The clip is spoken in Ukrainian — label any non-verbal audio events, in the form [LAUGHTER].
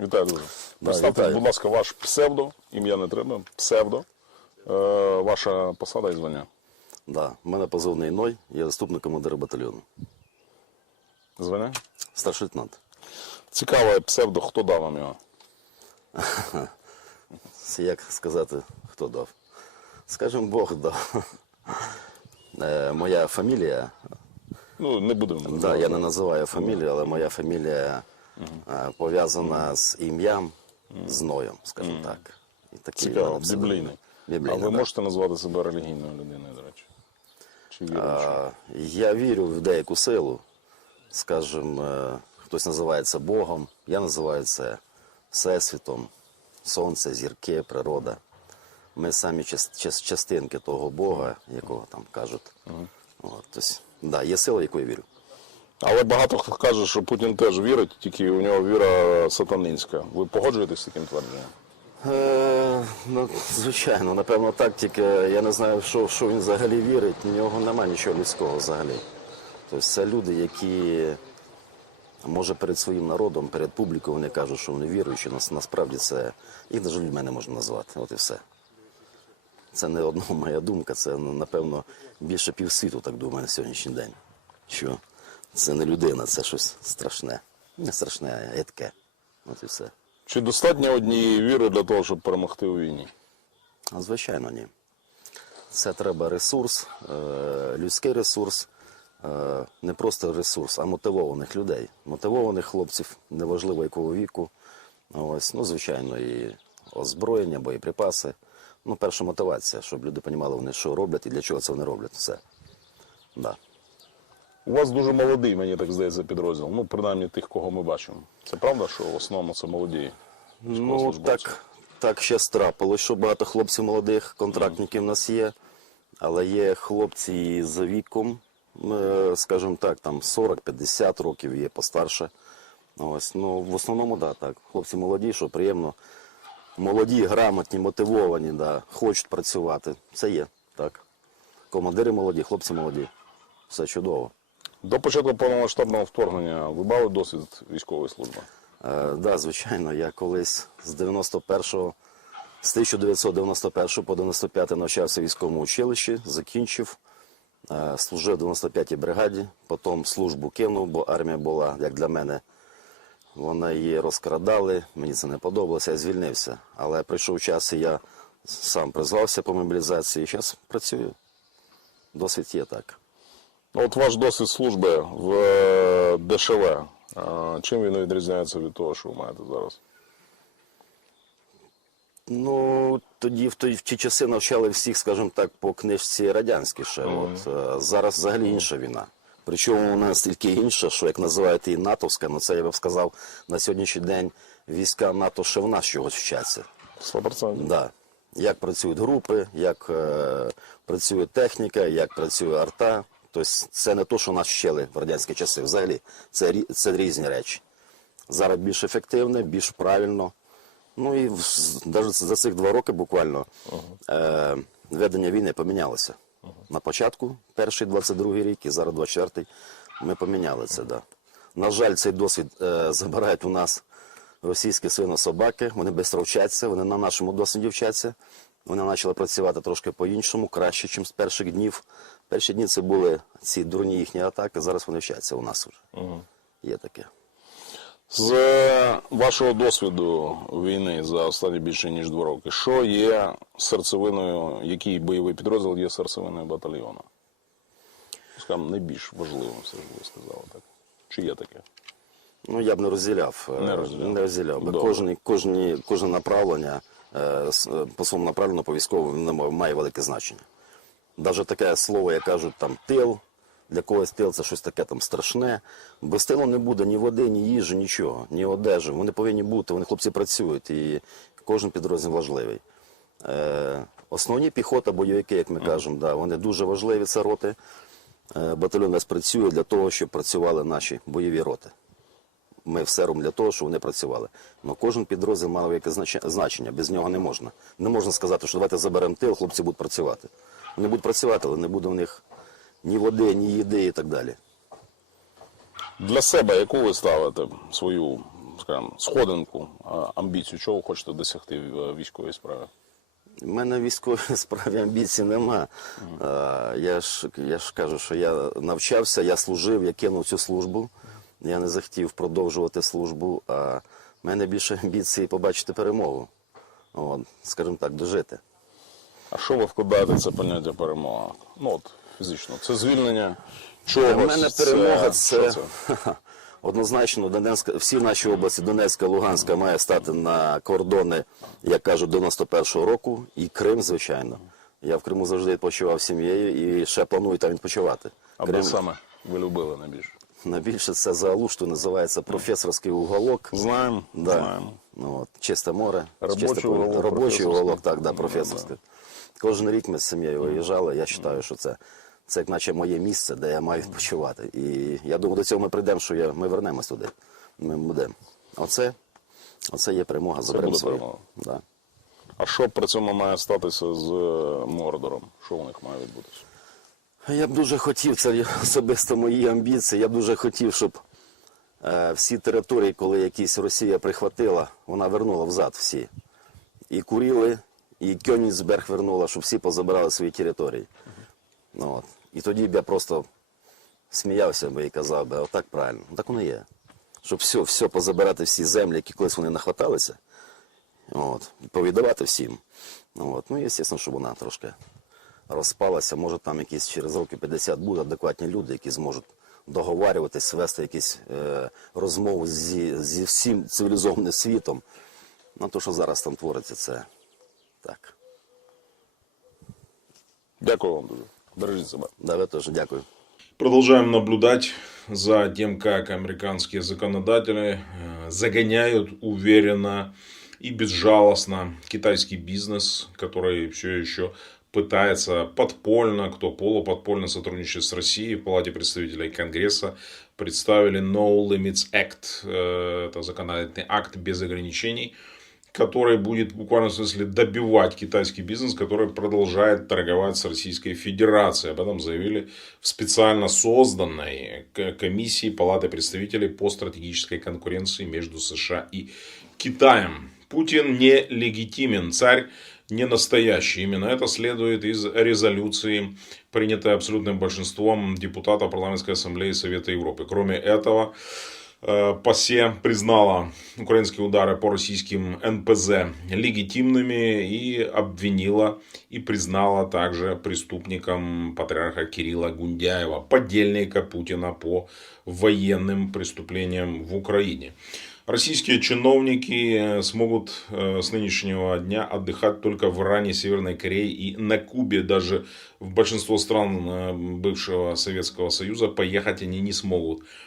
Вітаю дуже. Представте, вітаю. будь ласка, ваш псевдо, ім'я не треба, псевдо, е, ваша посада і звання. Да, мене позивний Ной, я заступник командира батальйону. Звання? Старший лейтенант. Цікаве псевдо, хто дав вам його? [LAUGHS] Як сказати, хто дав? Скажімо, Бог дав. Е, моя фамілія, Ну, не будемо. да, я не називаю фамілію, але моя фамілія е, пов'язана з ім'ям, з Ноєм, скажімо так. І такий Цікаво, біблійний. А ви можете назвати себе релігійною людиною, до речі? Чи віруючою? А, Я вірю в деяку силу. Скажем, е, хтось називає це Богом, я називаю це Всесвітом, Сонце, зірки, природа. Ми самі част- част- частинки того Бога, якого там кажуть. От, тобто, да, є сила, в яку я вірю. Але багато хто каже, що Путін теж вірить, тільки у нього віра сатанинська. Ви погоджуєтесь з таким твердженням? Е, ну, звичайно, напевно, так, тільки я не знаю, що, що він взагалі вірить. У нього немає нічого людського взагалі. Тобто це люди, які, може, перед своїм народом, перед публікою вони кажуть, що вони віруючі, але насправді це їх навіть людьми не можна назвати. От і все. Це не одна моя думка, це, напевно, більше півсвіту так думає на сьогоднішній день. Що це не людина, це щось страшне. Не страшне, а ядке. От і все. Чи достатньо однієї віри для того, щоб перемогти у війні? А, Звичайно, ні. Це треба ресурс, е, людський ресурс, е, не просто ресурс, а мотивованих людей. Мотивованих хлопців, неважливо якого віку. Ось, ну, звичайно, і озброєння, боєприпаси. Ну, перша мотивація, щоб люди розуміли, вони що роблять і для чого це вони роблять. Все. Да. У вас дуже молодий, мені так здається, підрозділ. Ну, принаймні тих, кого ми бачимо. Це правда, що в основному це молоді? Ну, так, так ще трапилось, що багато хлопців молодих, контрактників у нас є, але є хлопці за віком, е, скажімо так, там 40-50 років є постарше. Ось, ну, в основному, да, так. Хлопці молоді, що приємно. Молоді, грамотні, мотивовані, да, хочуть працювати. Це є, так. Командири молоді, хлопці молоді. Все чудово. До початку повномасштабного вторгнення ви мали досвід військової служби? Е, да, звичайно, я колись з 91-го, з 1991 по 95 навчався в військовому училищі, закінчив, е, служив в 95-й бригаді, потім службу кинув, бо армія була, як для мене, вона її розкрадали, мені це не подобалося, я звільнився. Але прийшов час, і я сам призвався по мобілізації, і зараз працюю. Досвід є так. Ну, От ваш досвід служби в е, ДШВ. Чим він відрізняється від того, що ви маєте зараз? Ну, тоді в, в ті часи навчали всіх, скажімо так, по книжці радянській ще. От, е, зараз взагалі інша війна. Причому вона настільки інша, що як називають її натовська, ну це я б сказав, на сьогоднішній день війська НАТО ще в нас чогось вчаться. 100%. Да. Як працюють групи, як е, працює техніка, як працює арта. Тобто це не то, що нас вчили в радянські часи. Взагалі, це, це різні речі. Зараз більш ефективне, більш правильно. Ну і навіть за цих два роки буквально е, ведення війни помінялося. На початку, перший 22-й рік, і зараз 24-й, ми поміняли це. Да. На жаль, цей досвід е, забирають у нас російські свинособаки, вони швидко вчаться, вони на нашому досвіді вчаться. Вони почали працювати трошки по-іншому, краще, ніж з перших днів. Перші дні це були ці дурні їхні атаки, зараз вони вчаться у нас вже. Є таке. З вашого досвіду війни за останні більше ніж два роки, що є серцевиною, який бойовий підрозділ є серцевиною батальйону? Скажімо, найбільш важливим, все ж ви сказали так. Чи є таке? Ну, я б не розділяв. е, Не розділяв. Не розділяв. Кожне, кожне, кожне направлення е, е, по своєму направленню по військовому воно має велике значення. Навіть таке слово, як кажуть, там тил, для когось тил це щось таке там страшне. Без тилу не буде ні води, ні їжі, нічого, ні одежі. Вони повинні бути, вони хлопці працюють, і кожен підрозділ важливий. Е, основні піхота, бойовики, як ми кажемо, да, вони дуже важливі, це роти. Е, батальйон у нас працює для того, щоб працювали наші бойові роти. Ми все робимо для того, щоб вони працювали. Але кожен підрозділ мав якесь значення, без нього не можна. Не можна сказати, що давайте заберемо тил, хлопці будуть працювати. Вони будуть працювати, але не буде в них ні води, ні їди і так далі. Для себе яку ви ставите свою скажімо, сходинку, амбіцію, чого хочете досягти в е, військовій справі? У мене військової [LAUGHS] справі амбіцій нема. Я ж, я ж кажу, що я навчався, я служив, я кинув цю службу. Я не захотів продовжувати службу, а в мене більше амбіції побачити перемогу. От, скажімо так, дожити. А що ви вкладаєте це поняття перемога? Ну от фізично, це звільнення чогось. Для мене перемога це, що [LAUGHS] однозначно Донецька, всі наші області, Донецька, Луганська, має стати на кордони, як кажуть, 91-го року, і Крим, звичайно. Я в Криму завжди відпочивав з сім'єю і ще планую там відпочивати. А де саме ви любили найбільше? Найбільше це за Алушту називається професорський уголок. Знаємо, Да. знаємо. Ну, от, чисте море, Робочий чисте уголок робочий уголок, так, да, Ну, професорський. Кожен рік ми з сім'єю виїжджали. Я вважаю, що це, це як наче моє місце, де я маю відпочивати. І я думаю, до цього ми прийдемо, що я, ми вернемось туди. Ми будемо. Оце, оце є перемога. Заберемо буде Да. А що при цьому має статися з е, Мордором? Що у них має відбутися? Я б дуже хотів, це особисто мої амбіції. Я б дуже хотів, щоб е, всі території, коли якісь Росія прихватила, вона вернула взад всі. І Куріли, і Кьонігсберг вернула, щоб всі позабирали свої території. Ну, от. І тоді б я просто сміявся би і казав би, отак правильно. Так воно є. Щоб все, все позабирати, всі землі, які колись вони нахваталися, от, повідавати всім. Ну, от. ну і, звісно, щоб вона трошки розпалася, може там якісь через років 50 будуть адекватні люди, які зможуть договарюватись, вести якісь е, розмови зі, зі всім цивілізованим світом. Ну, то, що зараз там твориться, це так. Дякую вам дуже. Бережіть себе. Да, ви теж дякую. Продолжаем наблюдать за тем, как американские законодатели э, загоняют уверенно и безжалостно китайский бизнес, который все еще пытается подпольно, кто полуподпольно сотрудничает с Россией. В Палате представителей Конгресса представили No Limits Act. Э, Это законодательный акт без ограничений, который будет в буквальном смысле добивать китайский бизнес, который продолжает торговать с Российской Федерацией. Об этом заявили в специально созданной комиссии Палаты представителей по стратегической конкуренции между США и Китаем. Путин нелегитимен, царь не настоящий. Именно это следует из резолюции, принятой абсолютным большинством депутатов Парламентской ассамблеи Совета Европы. Кроме этого, Э, ПАСЕ признала украинские удары по российским НПЗ легитимными и обвинила и признала также преступником патриарха Кирилла Гундяева, подельника Путина по военным преступлениям в Украине. Российские чиновники смогут с нынешнего дня отдыхать только в Иране, Северной Корее и на Кубе. Даже в большинство стран э, бывшего Советского Союза поехать они не смогут.